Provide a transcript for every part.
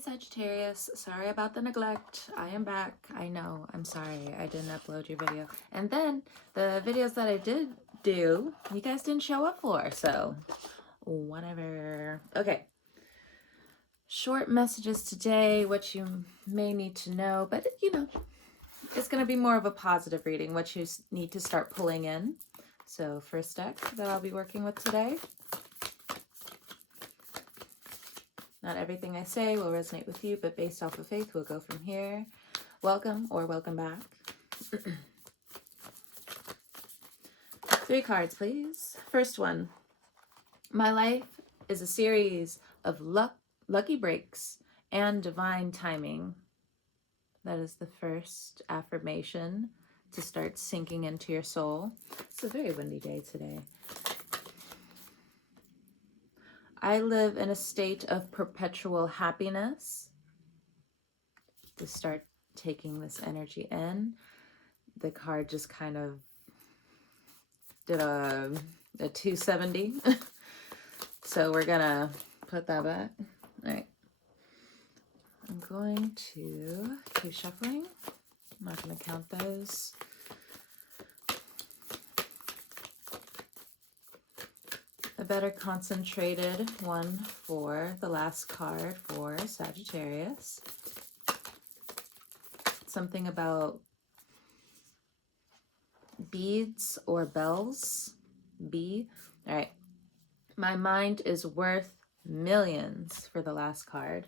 Sagittarius, sorry about the neglect. I am back. I know, I'm sorry I didn't upload your video. And then the videos that I did do, you guys didn't show up for, so whatever. Okay, short messages today, what you may need to know, but you know, it's going to be more of a positive reading, what you need to start pulling in. So first deck that I'll be working with today. Not everything I say will resonate with you, but based off of faith, we'll go from here. Welcome or welcome back. 3 cards, please. First one. My life is a series of lucky breaks and divine timing. That is the first affirmation to start sinking into your soul. It's a very windy day today. I live in a state of perpetual happiness. To start taking this energy in, the card just kind of did a 270. So we're gonna put that back. All right. I'm going to keep shuffling. I'm not gonna count those. A better concentrated one for the last card for Sagittarius. Something about beads or bells. B. All right. My mind is worth millions for the last card.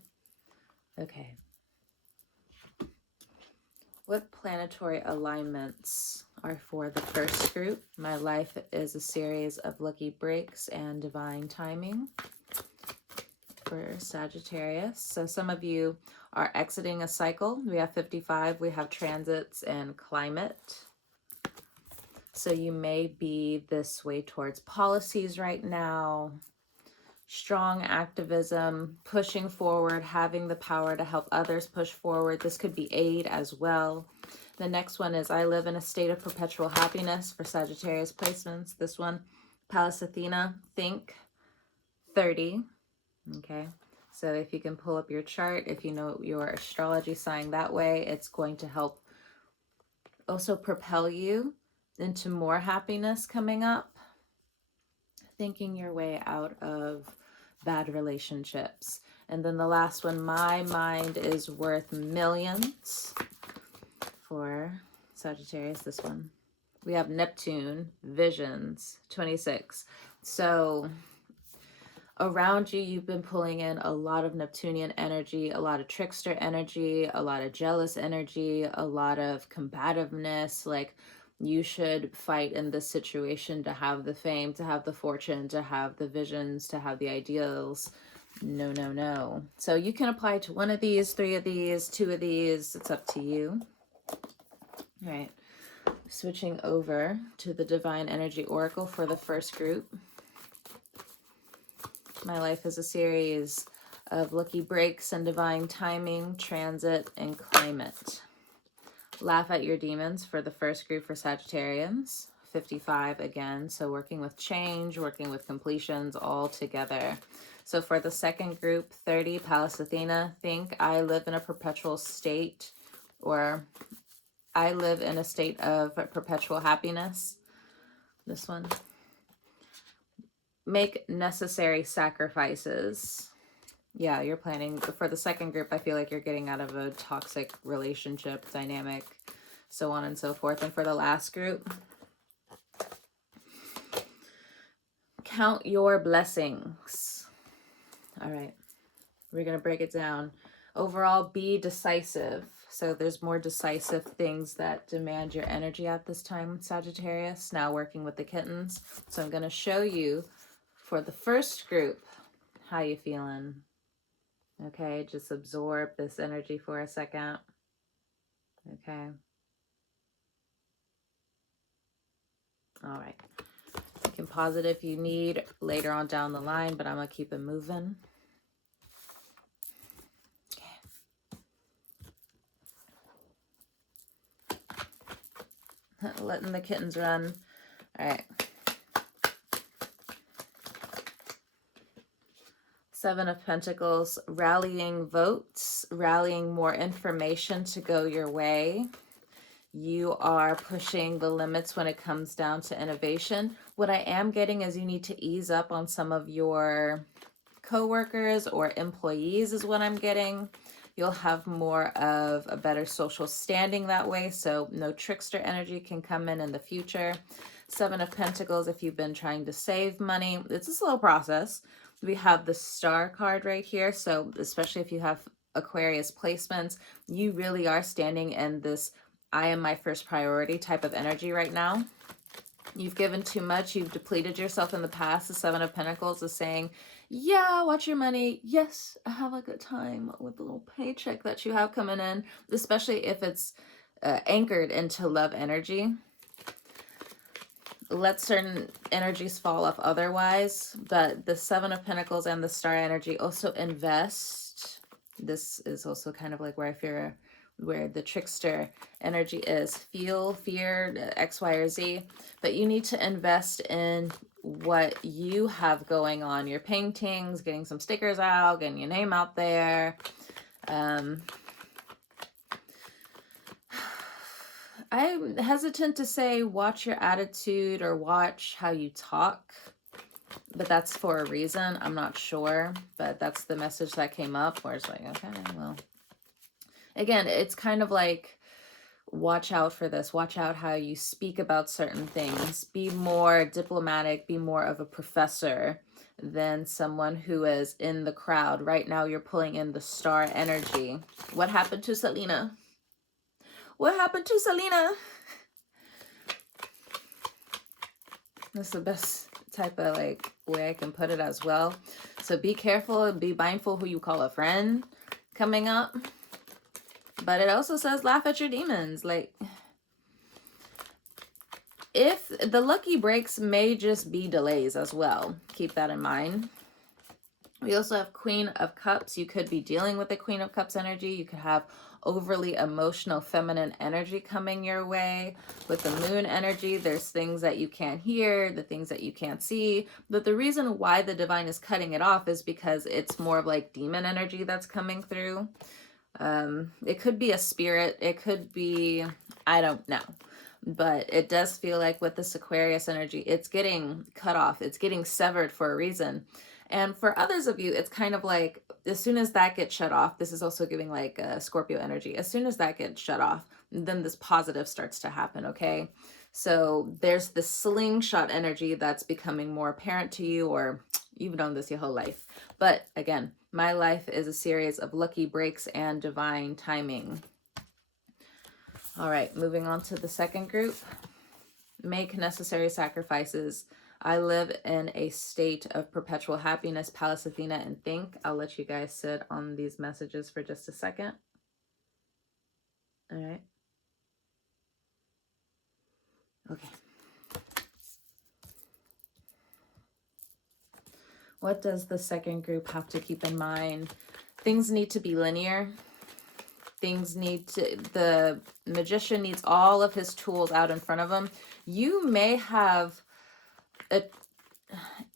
Okay. What planetary alignments are for the first group? My life is a series of lucky breaks and divine timing for Sagittarius. So some of you are exiting a cycle. We have 55, we have transits and climate. So you may be this way towards policies right now. Strong activism, pushing forward, having the power to help others push forward. This could be aid as well. The next one is I live in a state of perpetual happiness for Sagittarius placements. This one, Pallas Athena, think 30. Okay, so if you can pull up your chart, if you know your astrology sign that way, it's going to help also propel you into more happiness coming up. Thinking your way out of bad relationships. And then the last one, my mind is worth millions for Sagittarius, this one. We have Neptune, visions, 26. So around you, you've been pulling in a lot of Neptunian energy, a lot of trickster energy, a lot of jealous energy, a lot of combativeness, like you should fight in this situation to have the fame, to have the fortune, to have the visions, to have the ideals. No, no, no. So you can apply to one of these, 3 of these, 2 of these. It's up to you. All right. Switching over to the Divine Energy Oracle for the first group. My life is a series of lucky breaks and divine timing, transit, and climate. Laugh at your demons for the first group for Sagittarians. 55 again, so working with change, working with completions all together. So for the second group, 30, Pallas Athena, think I live in a perpetual state, or I live in a state of perpetual happiness. This one. Make necessary sacrifices. Yeah, you're planning. For the second group, I feel like you're getting out of a toxic relationship dynamic, so on and so forth. And for the last group, count your blessings. All right, we're going to break it down. Overall, be decisive. So there's more decisive things that demand your energy at this time, Sagittarius. Now working with the kittens. So I'm going to show you for the first group, how you feeling? Okay, just absorb this energy for a second. Okay. All right. You can pause it if you need later on down the line, but I'm going to keep it moving. Okay. Letting the kittens run. All right. Seven of Pentacles, rallying votes, rallying more information to go your way. You are pushing the limits when it comes down to innovation. What I am getting is you need to ease up on some of your coworkers or employees is what I'm getting. You'll have more of a better social standing that way, so no trickster energy can come in the future. Seven of Pentacles, if you've been trying to save money, it's a slow process. We have the Star card right here, so especially if you have Aquarius placements, you really are standing in this I am my first priority type of energy right now. You've given too much. You've depleted yourself in the past. The Seven of Pentacles is saying, yeah, watch your money. Yes, have a good time with the little paycheck that you have coming in, especially if it's anchored into love energy. Let certain energies fall off otherwise, but the Seven of Pentacles and the Star energy also invest. This is also kind of like where I fear where the trickster energy is. Feel fear, X, Y, or Z, but you need to invest in what you have going on. Your paintings, getting some stickers out, getting your name out there. I'm hesitant to say watch your attitude or watch how you talk, but that's for a reason. I'm not sure, but that's the message that came up where it's like, okay, well, again, it's kind of like, watch out for this. Watch out how you speak about certain things. Be more diplomatic, be more of a professor than someone who is in the crowd. Right now, you're pulling in the Star energy. What happened to Selena? What happened to Selena? That's the best type of like way I can put it as well. So be careful and be mindful who you call a friend coming up. But it also says laugh at your demons. Like, if the lucky breaks may just be delays as well. Keep that in mind. We also have Queen of Cups. You could be dealing with the Queen of Cups energy. You could have overly emotional feminine energy coming your way. With the Moon energy, there's things that you can't hear, the things that you can't see. But the reason why the Divine is cutting it off is because it's more of like demon energy that's coming through. It could be a spirit. It could be, I don't know. But it does feel like with this Aquarius energy, it's getting cut off. It's getting severed for a reason. And for others of you, it's kind of like, as soon as that gets shut off, this is also giving like Scorpio energy. As soon as that gets shut off, then this positive starts to happen, okay? So there's the slingshot energy that's becoming more apparent to you, or you've known this your whole life. But again, my life is a series of lucky breaks and divine timing. All right, moving on to the second group. Make necessary sacrifices. I live in a state of perpetual happiness, Pallas Athena, and think. I'll let you guys sit on these messages for just a second. All right. Okay. What does the second group have to keep in mind? Things need to be linear. Things need to, the magician needs all of his tools out in front of him. You may have an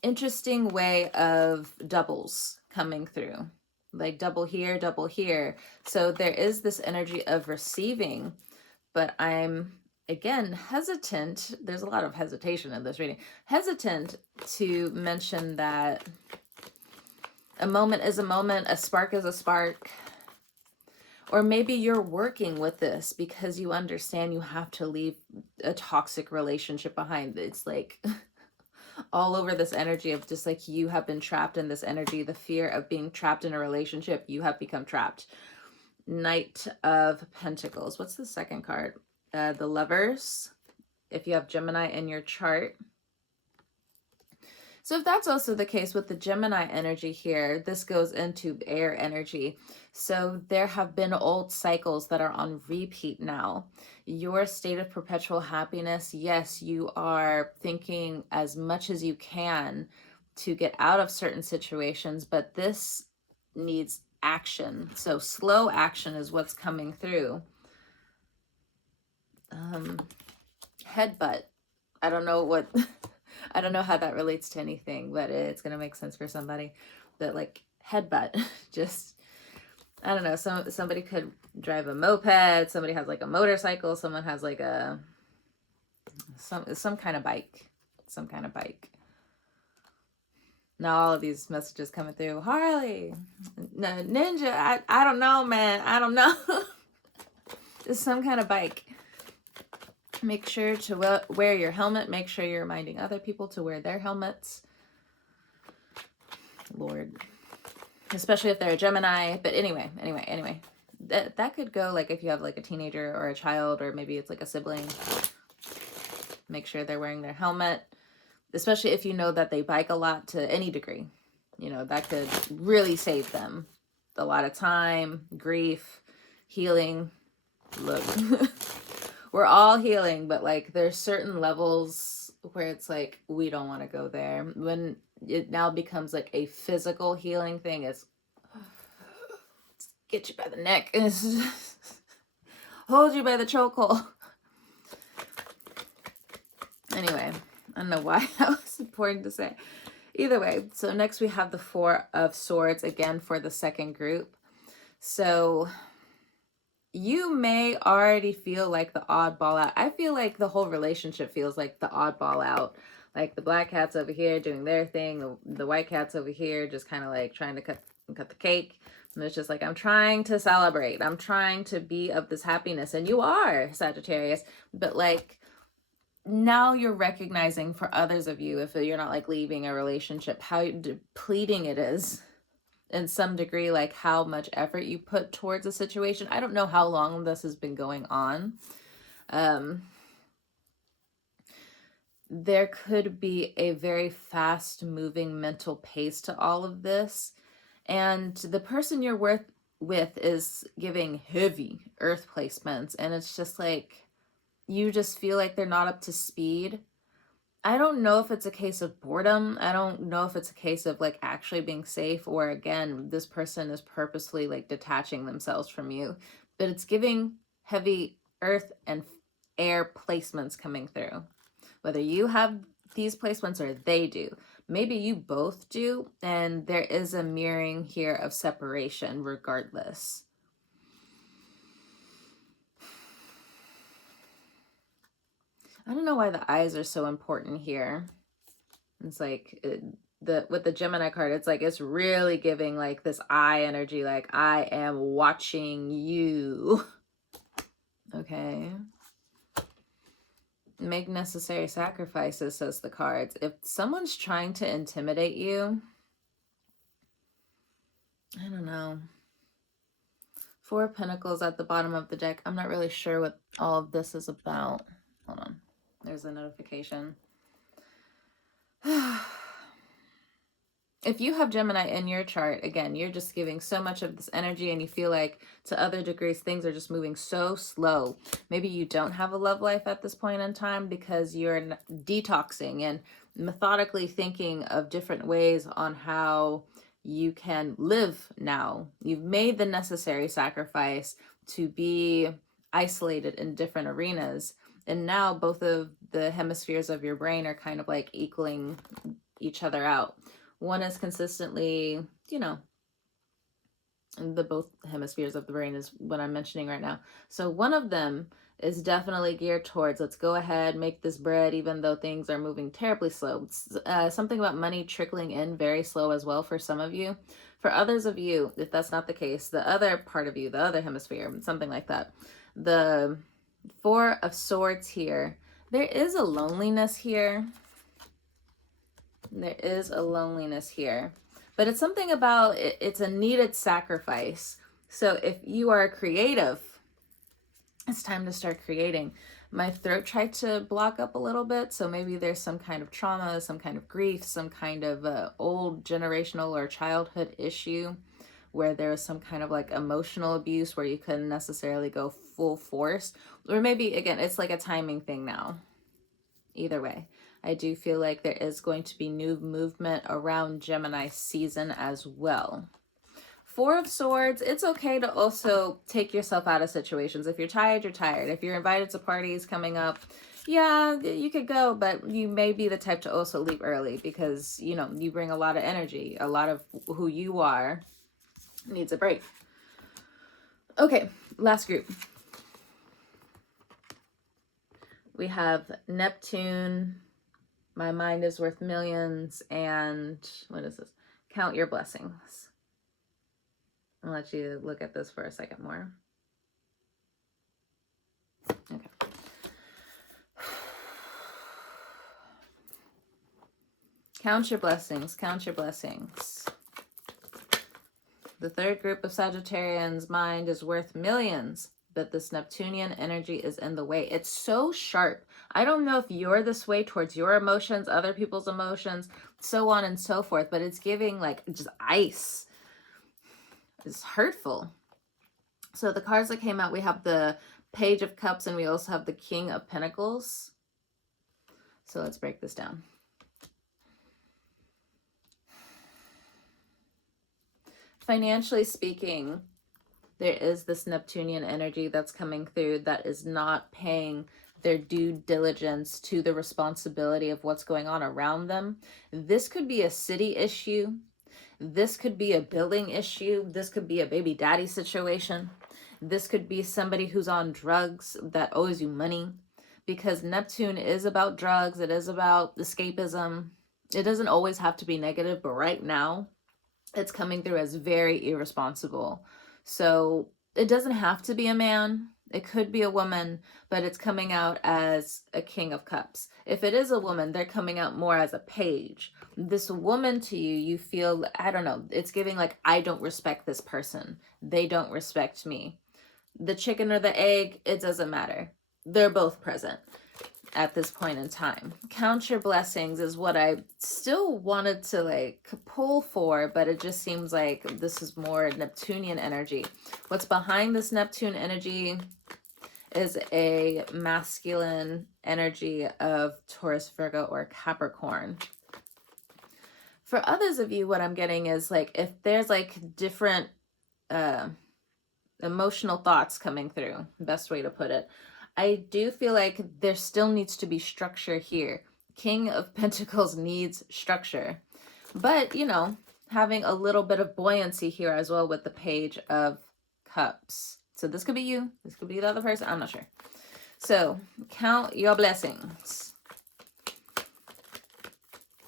interesting way of doubles coming through, like double here, double here. So there is this energy of receiving, but I'm, again, hesitant. There's a lot of hesitation in this reading. Hesitant to mention that a moment is a moment, a spark is a spark. Or maybe you're working with this because you understand you have to leave a toxic relationship behind. It's like all over this energy of just like you have been trapped in this energy, the fear of being trapped in a relationship. You have become trapped. Knight of Pentacles. What's the second card? The Lovers. If you have Gemini in your chart. So if that's also the case with the Gemini energy here, this goes into air energy. So there have been old cycles that are on repeat now. Your state of perpetual happiness, yes, you are thinking as much as you can to get out of certain situations, but this needs action. So slow action is what's coming through. Headbutt. I don't know what... I don't know how that relates to anything, but it's going to make sense for somebody. That like headbutt. Just, I don't know, somebody could drive a moped, somebody has like a motorcycle, someone has like a some kind of bike. Some kind of bike. Now all of these messages coming through. Harley, Ninja, I don't know, man. I don't know. It's some kind of bike. Make sure to wear your helmet. Make sure you're reminding other people to wear their helmets. Lord. Especially if they're a Gemini. But anyway. That could go like if you have like a teenager or a child, or maybe it's like a sibling. Make sure they're wearing their helmet. Especially if you know that they bike a lot to any degree. You know, that could really save them a lot of time, grief, healing. Look, we're all healing, but like there's certain levels where it's like, we don't want to go there. When it now becomes like a physical healing thing, it's get you by the neck. It's hold you by the chokehold. Anyway, I don't know why that was important to say. Either way, so next we have the Four of Swords, again for the second group. So you may already feel like the oddball out. I feel like the whole relationship feels like the oddball out. Like the black cat's over here doing their thing. The white cat's over here just kind of like trying to cut the cake. And it's just like, I'm trying to celebrate. I'm trying to be of this happiness. And you are, Sagittarius. But like, now you're recognizing for others of you, if you're not like leaving a relationship, how depleting it is in some degree, like how much effort you put towards a situation. I don't know how long this has been going on. There could be a very fast moving mental pace to all of this. And the person you're with is giving heavy earth placements. And it's just like, you just feel like they're not up to speed. I don't know if it's a case of boredom. I don't know if it's a case of like actually being safe, or again, this person is purposefully like detaching themselves from you. But it's giving heavy earth and air placements coming through. Whether you have these placements or they do. Maybe you both do, and there is a mirroring here of separation regardless. I don't know why the eyes are so important here. It's like with the Gemini card, it's like it's really giving like this eye energy, like I am watching you. Okay. Make necessary sacrifices, says the cards. If someone's trying to intimidate you, I don't know. Four of Pentacles at the bottom of the deck. I'm not really sure what all of this is about. Hold on. There's a notification. If you have Gemini in your chart, again, you're just giving so much of this energy and you feel like to other degrees, things are just moving so slow. Maybe you don't have a love life at this point in time because you're detoxing and methodically thinking of different ways on how you can live now. You've made the necessary sacrifice to be isolated in different arenas. And now both of the hemispheres of your brain are kind of like equaling each other out. One is consistently, you know, the both hemispheres of the brain is what I'm mentioning right now. So one of them is definitely geared towards, let's go ahead, make this bread, even though things are moving terribly slow. Something about money trickling in very slow as well for some of you. For others of you, if that's not the case, the other part of you, the other hemisphere, something like that. The Four of Swords here. There is a loneliness here. There is a loneliness here. But it's something about it's a needed sacrifice. So if you are creative, it's time to start creating. My throat tried to block up a little bit. So maybe there's some kind of trauma, some kind of grief, some kind of old generational or childhood issue where there was some kind of like emotional abuse where you couldn't necessarily go full force. Or maybe, again, it's like a timing thing now. Either way, I do feel like there is going to be new movement around Gemini season as well. Four of Swords, it's okay to also take yourself out of situations. If you're tired, you're tired. If you're invited to parties coming up Yeah, you could go, but you may be the type to also leave early because, you know, you bring a lot of energy. A lot of who you are needs a break. Okay, last group. We have Neptune, my mind is worth millions, and what is this? Count your blessings. I'll let you look at this for a second more. Okay. Count your blessings, count your blessings. The third group of Sagittarians' mind is worth millions, but this Neptunian energy is in the way. It's so sharp. I don't know if you're this way towards your emotions, other people's emotions, so on and so forth, but it's giving like just ice. It's hurtful. So the cards that came out, we have the Page of Cups and we also have the King of Pentacles. So let's break this down. Financially speaking, there is this Neptunian energy that's coming through that is not paying their due diligence to the responsibility of what's going on around them. This could be a city issue. This could be a billing issue. This could be a baby daddy situation. This could be somebody who's on drugs that owes you money, because Neptune is about drugs. It is about escapism. It doesn't always have to be negative, but right now it's coming through as very irresponsible. So it doesn't have to be a man. It could be a woman, but it's coming out as a King of Cups. If it is a woman, they're coming out more as a page. This woman to you, you feel, I don't know, it's giving like, I don't respect this person. They don't respect me. The chicken or the egg, it doesn't matter. They're both present at this point in time. Count your blessings is what I still wanted to like pull for, but it just seems like this is more Neptunian energy. What's behind this Neptune energy is a masculine energy of Taurus, Virgo, or Capricorn. For others of you, what I'm getting is like if there's like different emotional thoughts coming through, best way to put it, I do feel like there still needs to be structure here. King of Pentacles needs structure. But, you know, having a little bit of buoyancy here as well with the Page of Cups. So this could be you. This could be the other person. I'm not sure. So count your blessings.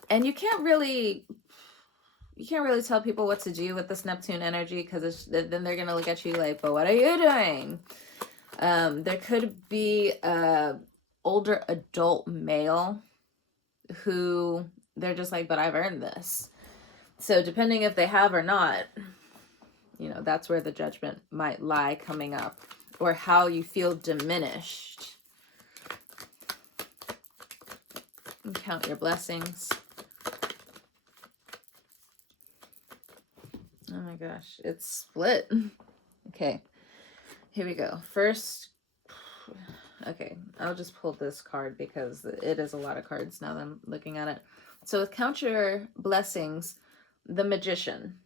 And you can't really tell people what to do with this Neptune energy, because then they're going to look at you like, but what are you doing? There could be a older adult male who they're just like, but I've earned this. So depending if they have or not, you know, that's where the judgment might lie coming up, or how you feel diminished. And count your blessings. Oh my gosh, it's split. Okay. Here we go. First, okay, I'll just pull this card because it is a lot of cards now that I'm looking at it. So with Count Your Blessings, the Magician.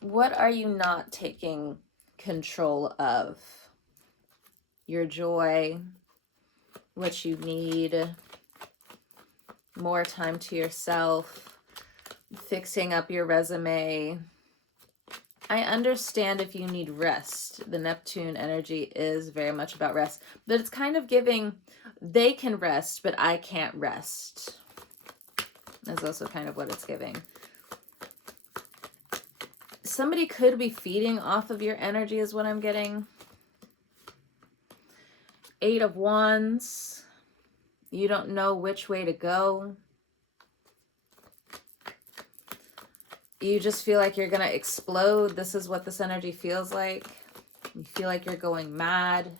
What are you not taking control of? Your joy, what you need, more time to yourself, fixing up your resume. I understand if you need rest. The Neptune energy is very much about rest, but it's kind of giving, they can rest, but I can't rest. That's also kind of what it's giving. Somebody could be feeding off of your energy is what I'm getting. 8 of Wands. You don't know which way to go. You just feel like you're going to explode. This is what this energy feels like. You feel like you're going mad,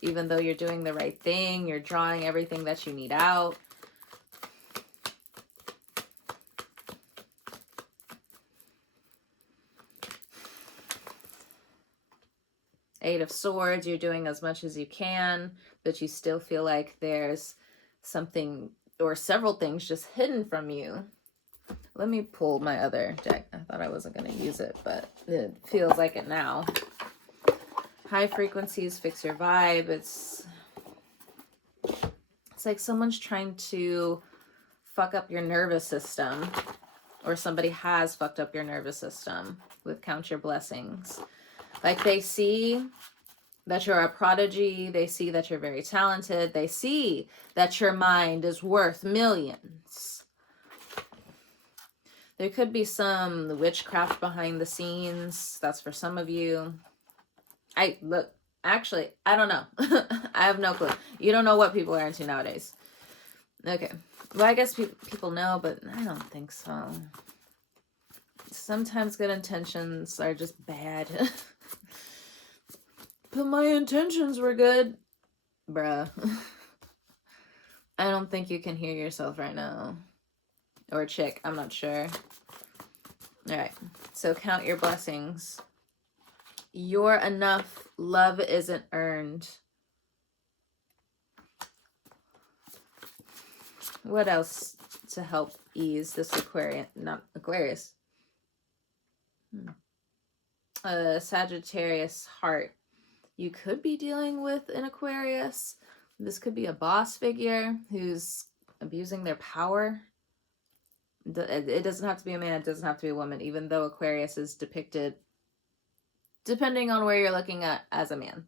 even though you're doing the right thing. You're drawing everything that you need out. Eight of Swords, you're doing as much as you can, but you still feel like there's something or several things just hidden from you. Let me pull my other deck. I thought I wasn't going to use it, but it feels like it now. High frequencies fix your vibe. It's like someone's trying to fuck up your nervous system, or somebody has fucked up your nervous system with Count Your Blessings. Like, they see that you're a prodigy. They see that you're very talented. They see that your mind is worth millions. There could be some witchcraft behind the scenes. That's for some of you. Actually, I don't know. I have no clue. You don't know what people are into nowadays. Okay. Well, I guess people know, but I don't think so. Sometimes good intentions are just bad. But my intentions were good. Bruh. I don't think you can hear yourself right now. Or chick, I'm not sure. Alright, so count your blessings. You're enough. Love isn't earned. What else to help ease this Aquarius? Sagittarius heart. You could be dealing with an Aquarius. This could be a boss figure who's abusing their power. It doesn't have to be a man. It doesn't have to be a woman, even though Aquarius is depicted, depending on where you're looking at, as a man.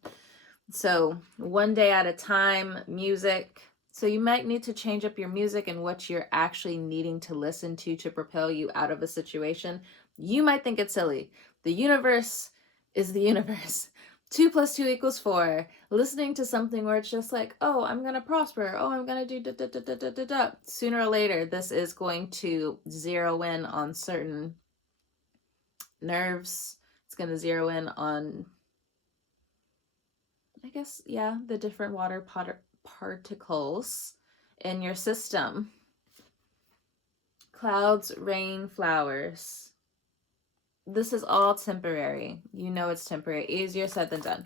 So one day at a time, music. So you might need to change up your music and what you're actually needing to listen to propel you out of a situation. You might think it's silly. The universe is the universe. 2 + 2 = 4. Listening to something where it's just like, oh, I'm going to prosper. Oh, I'm going to do da da da da da da da. Sooner or later, this is going to zero in on certain nerves. It's going to zero in on, I guess, yeah, the different water particles in your system. Clouds, rain, flowers. This is all temporary. You know it's temporary. Easier said than done,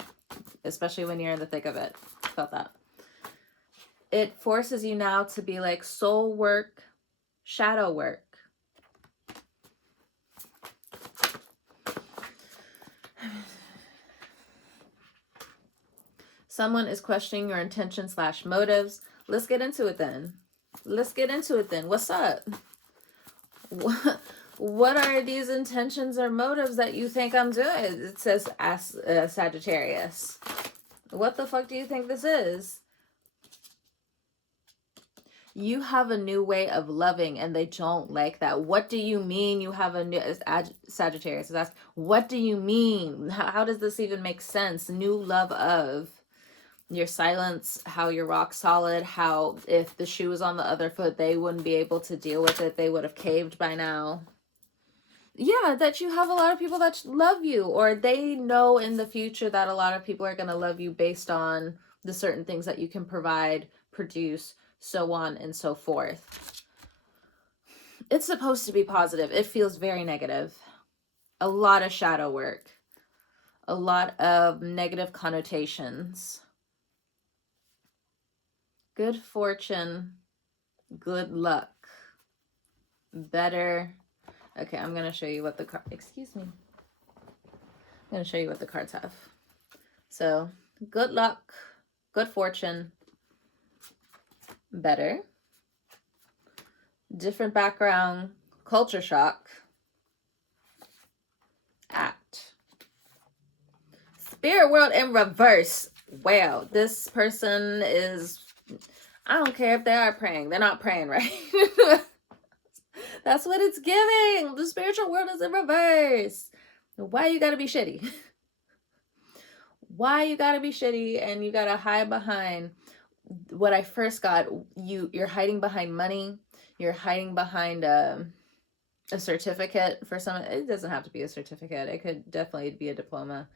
especially when you're in the thick of it. Felt that. It forces you now to be like soul work, shadow work. Someone is questioning your intentions / motives. Let's get into it then. What's up? What are these intentions or motives that you think I'm doing? It says Sagittarius. What the fuck do you think this is? You have a new way of loving and they don't like that. What do you mean you have a new... Sagittarius is asking, what do you mean? How does this even make sense? New love of... Your silence, how you're rock solid, how if the shoe was on the other foot, they wouldn't be able to deal with it. They would have caved by now. Yeah, that you have a lot of people that love you, or they know in the future that a lot of people are going to love you based on the certain things that you can provide, produce, so on and so forth. It's supposed to be positive. It feels very negative. A lot of shadow work. A lot of negative connotations. Good fortune, good luck, better. Okay, I'm going to show you what the card, excuse me. I'm going to show you what the cards have. So, good luck, good fortune, better, different background, culture shock, act, spirit world in reverse. Wow, this person is... I don't care if they are praying. They're not praying, right? That's what it's giving. The spiritual world is in reverse. Why you gotta be shitty? Why you gotta be shitty and you gotta hide behind what I first got? You're hiding behind money. You're hiding behind a certificate for some. It doesn't have to be a certificate. It could definitely be a diploma.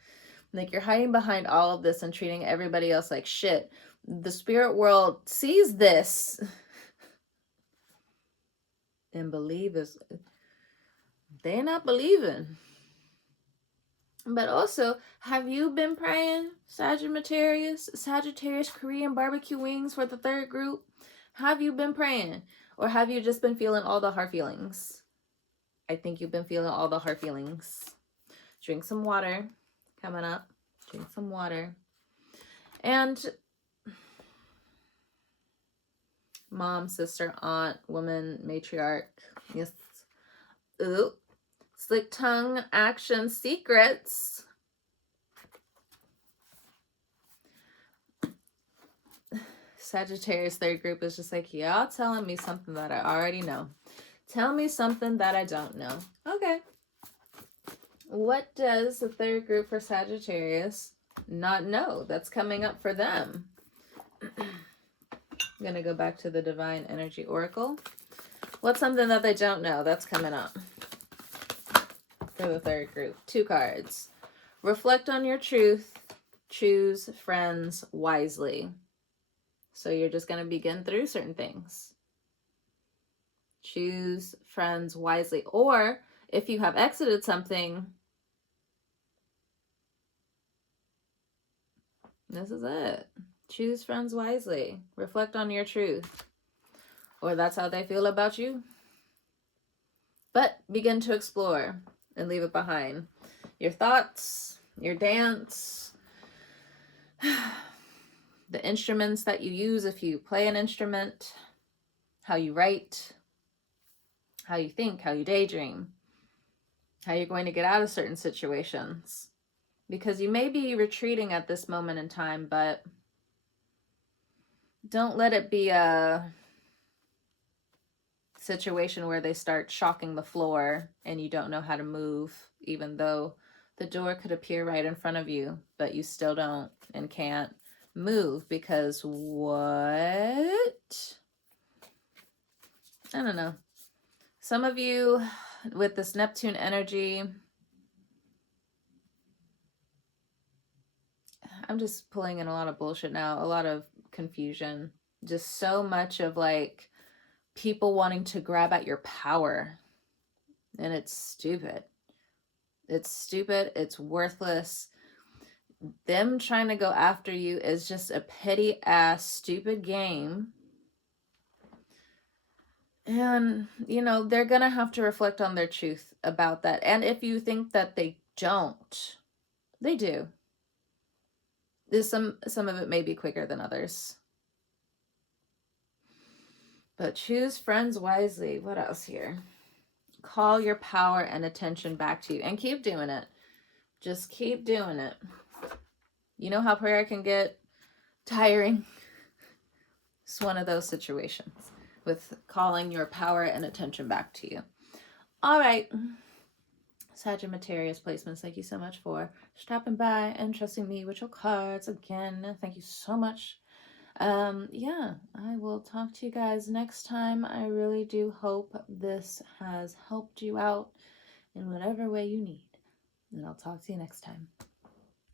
Like, you're hiding behind all of this and treating everybody else like shit. The spirit world sees this and believes. They're not believing. But also, have you been praying, Sagittarius, Korean barbecue wings for the third group? Have you been praying? Or have you just been feeling all the hard feelings? I think you've been feeling all the hard feelings. Drink some water. Coming up. Drink some water. And mom, sister, aunt, woman, matriarch. Yes. Ooh. Slick tongue, action, secrets. Sagittarius third group is just like, y'all telling me something that I already know. Tell me something that I don't know. Okay. What does the third group for Sagittarius not know that's coming up for them? I'm going to go back to the Divine Energy Oracle. What's something that they don't know that's coming up for the third group? 2 cards. Reflect on your truth. Choose friends wisely. So you're just going to begin through certain things. Choose friends wisely. Or if you have exited something, this is it. Choose friends wisely. Reflect on your truth. Or that's how they feel about you. But begin to explore and leave it behind. Your thoughts, your dance, the instruments that you use if you play an instrument, how you write, how you think, how you daydream, how you're going to get out of certain situations. Because you may be retreating at this moment in time, but don't let it be a situation where they start shocking the floor and you don't know how to move, even though the door could appear right in front of you, but you still don't and can't move because what? I don't know. Some of you with this Neptune energy, I'm just pulling in a lot of bullshit now, a lot of confusion, just so much of like people wanting to grab at your power, and it's stupid. It's stupid. It's worthless. Them trying to go after you is just a petty ass stupid game. And, you know, they're going to have to reflect on their truth about that. And if you think that they don't, they do. There's some of it may be quicker than others. But choose friends wisely. What else here? Call your power and attention back to you. And keep doing it. Just keep doing it. You know how prayer can get tiring? It's one of those situations with calling your power and attention back to you. All right. Sagittarius placements, thank you so much for stopping by and trusting me with your cards again. Thank you so much. Yeah, I will talk to you guys next time. I really do hope this has helped you out in whatever way you need. And I'll talk to you next time.